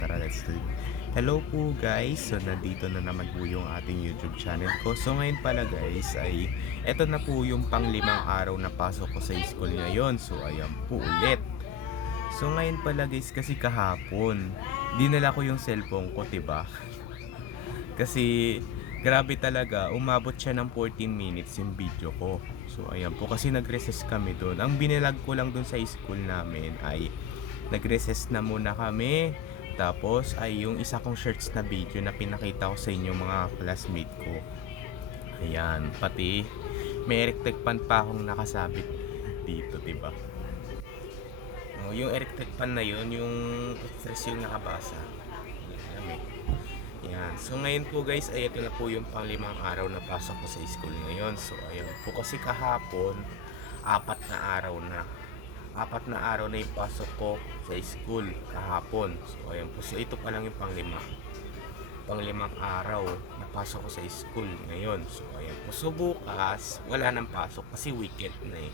Tara, let's do it. Hello po guys, so nandito na naman po yung ating YouTube channel ko. So ngayon pala guys ay eto na po yung panglimang araw na pasok ko sa school ngayon. So ayan po ulit. So ngayon pala guys kasi kahapon dinala ko yung cellphone ko, 'di ba? Kasi grabe talaga, umabot siya ng 14 minutes yung video ko. So ayan po kasi nag-recess kami doon. Ang binilag ko lang doon sa school namin ay nag-recess na muna kami. Tapos ay yung isa kong shirts na video na pinakita ko sa inyo mga classmate ko. Ayan, pati may electric fan pa akong nakasabit dito, 'di ba? Oh, yung electric fan na yun, yung stress yung nakabasa. Ayan, eh. Yan. So ngayon po guys, ay ito na po yung panglimang araw na pasok ko sa school ngayon. So ayan po kasi kahapon, apat na araw na. Apat na araw na yung pasok ko sa school kahapon. So ayan po. So ito pa lang yung panglima. Panglimang araw na pasok ko sa school ngayon. So ayan po. So bukas, wala nang pasok kasi weekend na eh.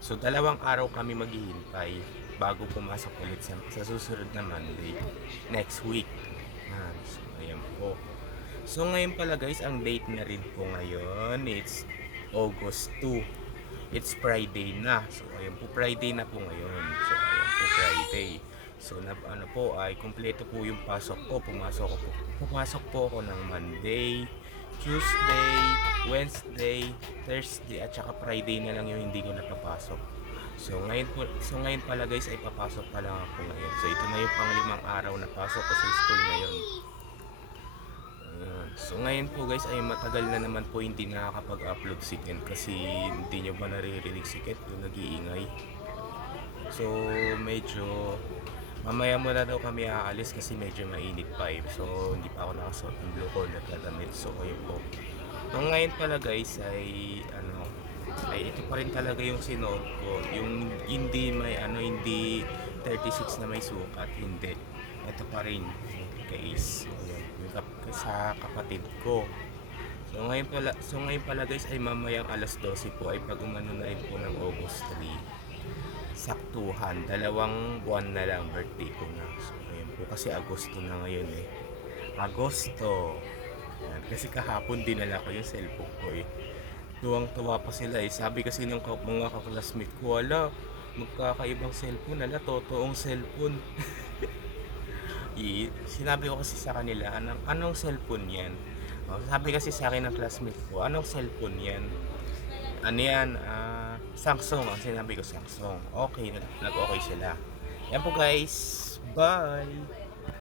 So dalawang araw kami maghihintay bago pumasok ulit sa, sa susunod na Monday next week. Yan. So, ayan po. So, ngayon pala guys, ang date na rin po ngayon, it's August 2. It's Friday na. So, ayan po, Friday na po ngayon. So, ayan po, Friday. So, na, ano po, ay kumpleto po yung pasok ko. Pumasok ko po. Pumasok po ako ng Monday, Tuesday, Wednesday, Thursday, at saka Friday na lang yung hindi ko napapasok. So ngayon po, so ngayon pala guys ay papasok pa lang ako ngayon. So ito na yung panglimang araw na pasok ko sa school ngayon. So ngayon po guys ay matagal na naman po hindi nakakapag-upload si Ken kasi hindi nyo ba naririnig si Ken yung nag-iingay. So medyo mamaya muna daw kami aalis kasi medyo mainit pa eh. So hindi pa ako nakasuot ng blue collar na damit. So ayun po. So ngayon pala guys ay ano ay ito pa rin talaga yung sinuot ko. Yung hindi may ano hindi 36 na may sukat, hindi. Ito pa rin guys. Ayan, yung kap- sa kapatid ko. So ngayon pala, so ngayon pala guys ay mamayang alas 12 po ay pag umano na rin po ng August 3. Saktuhan, dalawang buwan na lang birthday ko na. So ayun po kasi Agosto na ngayon eh. Agosto. Ayan, kasi kahapon dinala ko yung cellphone ko eh. Tuwang-tuwa pa sila eh. Sabi kasi ng mga kaklasmate ko, wala, magkakaibang cellphone, ala, totoong cellphone. I, sinabi ko kasi sa kanila, anong, anong cellphone yan? O, sabi kasi sa akin ng classmate ko, anong cellphone yan? Ano yan? Ah, Samsung. Ang sinabi ko, Samsung. Okay, nag- nag-okay sila. Yan po guys. Bye!